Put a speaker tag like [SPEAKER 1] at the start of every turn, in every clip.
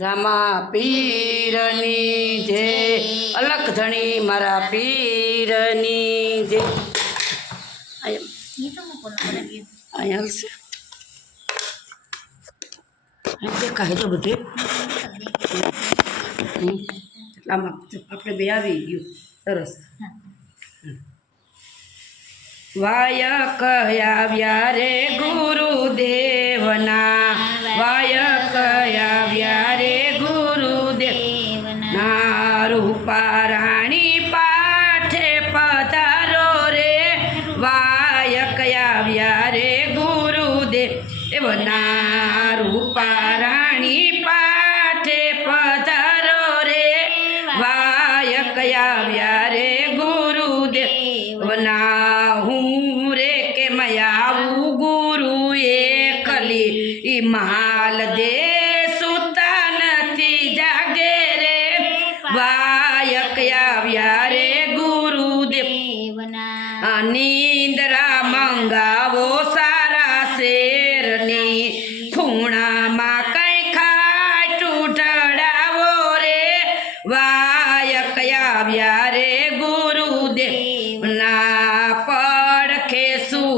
[SPEAKER 1] રામા પીરની જે, અલખ ધણી મારા પીરની જે. આપણે બે આવી ગયું. સરસ. વાય કહ્યા રે ગુરુદેવના. વાય રૂપા રાણી પાઠે પધારો રે વાયક આવ્યા રે ગુરુદેવ ના હું રે કે મયાવું ગુરુ એકલી ઈ માલ દે સુતા નથી જાગે રે વાયક આવ્યા રે ગુરુદેવ આ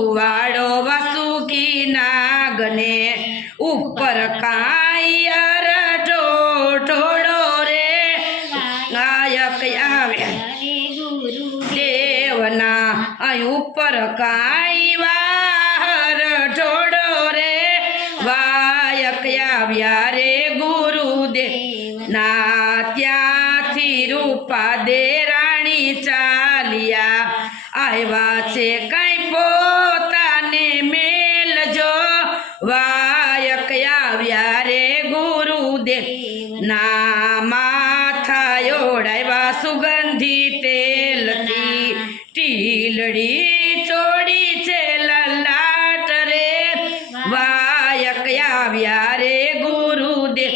[SPEAKER 1] સુવાડો વસુકી નાગને ઉપર કાયર ઢોળો રે. ગાયક આવ્યા દેવના અહીં ઉપર કાંઈ વાર ઢોળો રે. વાયક આવ્યા રે ગુરુદેવ. ના ત્યાંથી રૂપા દે ટીલડી ચોડી છે લલાટ રે. વાયક આવ્યા રે ગુરુદેવ.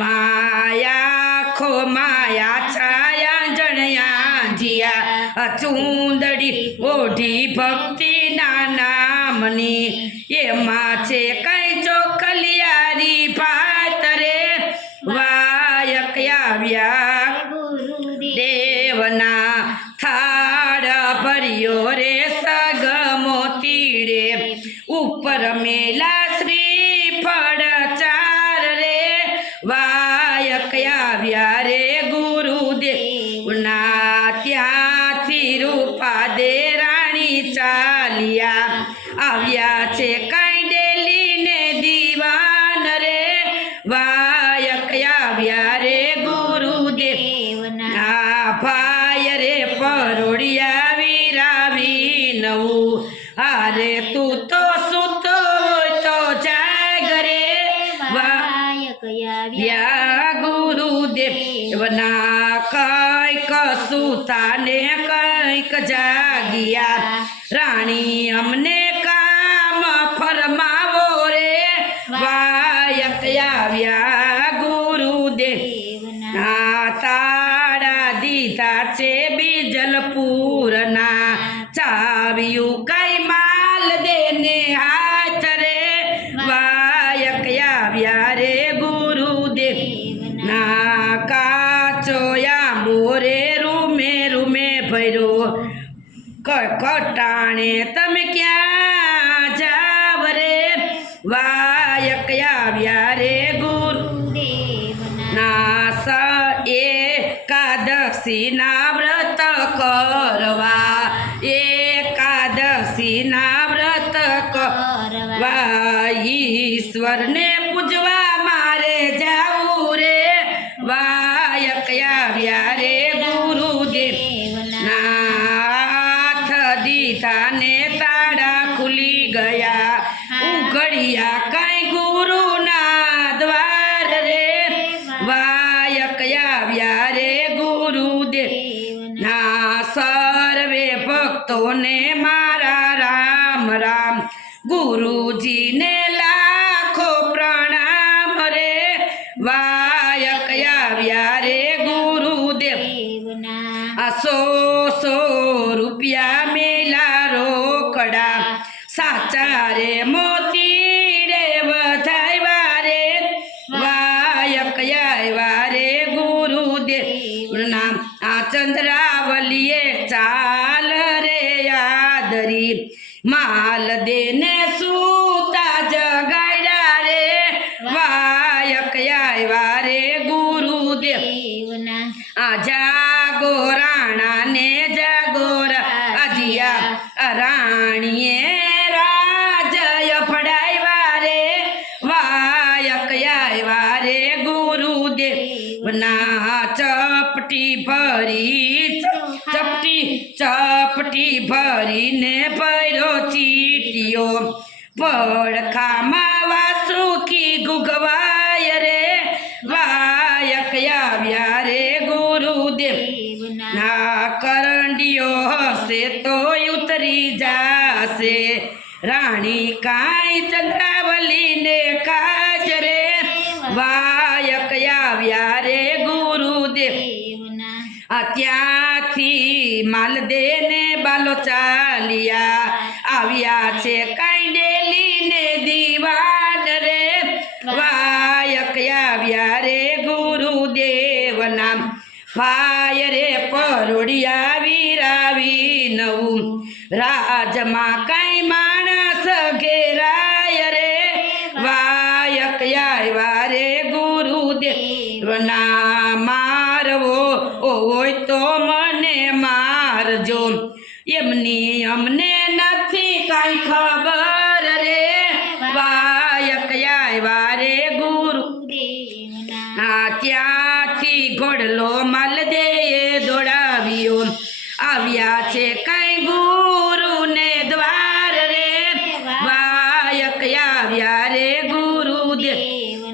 [SPEAKER 1] માયા ખો માયા છાયા જણ્યા જીયા. ચૂંદડી ઓઢી ભક્તિના યા ગુરુદેવના કંઈક સુતાને કંઈક જાગ્યા. રાણી અમને કામ ફરમાવો રે. વાયક આવ્યા ગુરુદેવ ના તારા દીધા છે. કટાણે તમે ક્યાં જાવ રે વાયક આવ્યા રે ગુરુ. નાસ એકાદશીના વ્રત કરવા. એકાદશીના વ્રત કરવા. ઈશ્વરને ના સર્વે ભક્તોને મારા
[SPEAKER 2] દેવના
[SPEAKER 1] આ જાગો રાણા ને જાગોર અજિયા રાણીએ રાજય ફડાવ્યા રે. વાયક આવ્યા રે ગુરુદેવ. ના ચપટી ભરી ચપટી ચપટી ભરીને ભર્યો ચીટીઓ પડખામાં વાસુકી ગુગવાય વાયક આવ્યા રે ગુરુદેવ. ત્યાંથી માલદેને બાલો ચાલ્યા. આવ્યા છે કાંઈ ને દીવાન રે. વાયક આવ્યા રે ગુરુદેવ નામ. ભાય રે પરોડિયા વીરાવી નવું. રાજમાં કાંઈ આવ્યા રે ગુરુ. આ ત્યાંથી ઘોડલો માલ દે દોડાવ્યો. આવ્યા છે કઈ ગુરુ ને દ્વાર રે? વાયક આવ્યા રે ગુરુદેવ.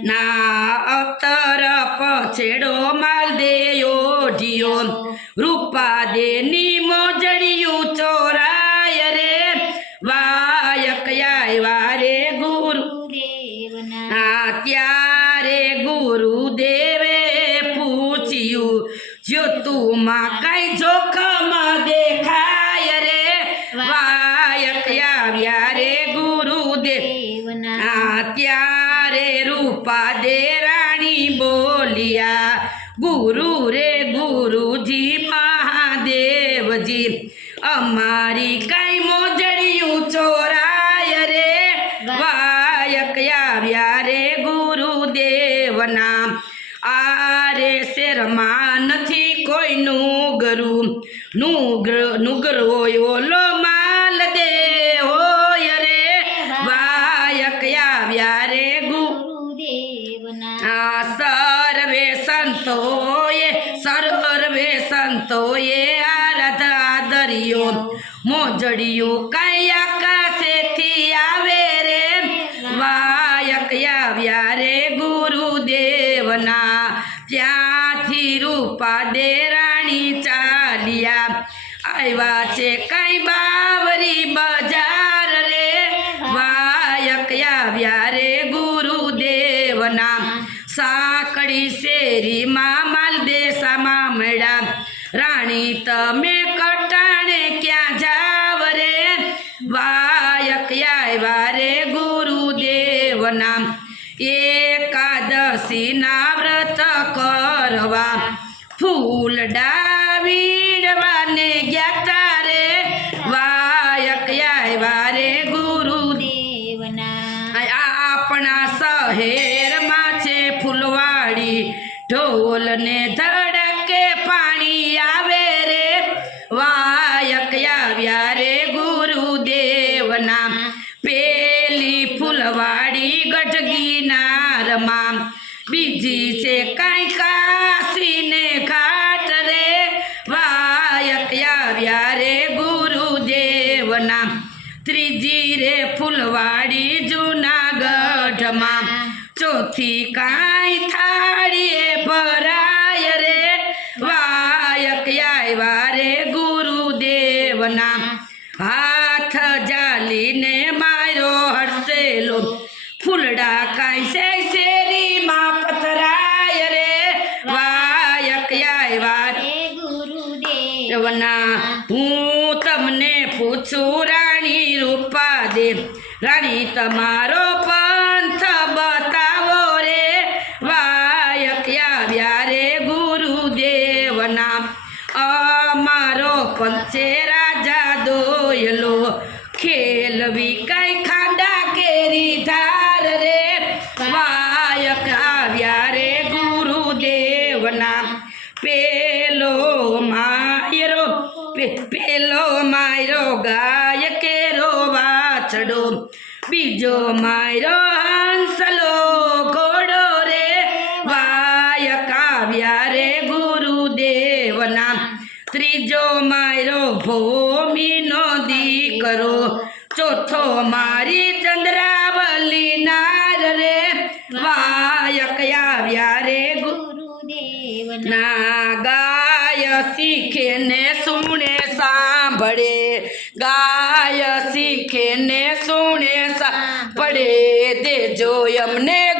[SPEAKER 1] ના અતર પછેડો માલ દે ઓઢિયો. રૂપા દે મોજડિયું શેરમાં નથી કોઈનું ગરું નુગર, નુગરો ઓલો માલ દે હોય રે. વાયક આવ્યા રે ગુ આ સર્વે સંતોએ સર્વે સંતોએ આરાધા દરિયો. મોજડિયું કઈ સાંકડી શેરીમાં પેલી ફૂલવાડી ગઢગીનારમાં બીજી છે કાંઈ કાશીને ઘાટ રે. વાયક આવ્યા રે ગુરુદેવના. ત્રીજી રે ફૂલવાડી જૂનાગઢમાં. ચોથી કાંઈ થાળીએ રાણી, તમારો પંથ બતાવો રે. વાયક આવ્યા રે ગુરુદેવના. અમારો પંચે રાજા દોયલો. ખેલવી કઈ ખાડા કેરી ધાર રે. વાયક આવ્યા રે ગુરુદેવના. પેલો માયરો પેલો માયરો ગા બીજો મારો હંસલો ઘોડો રે, વાય કાવ્યા રે ગુરુદેવના. ત્રીજો મારો ભૂમિનો દીકરો, ચોથો મારી જો અમને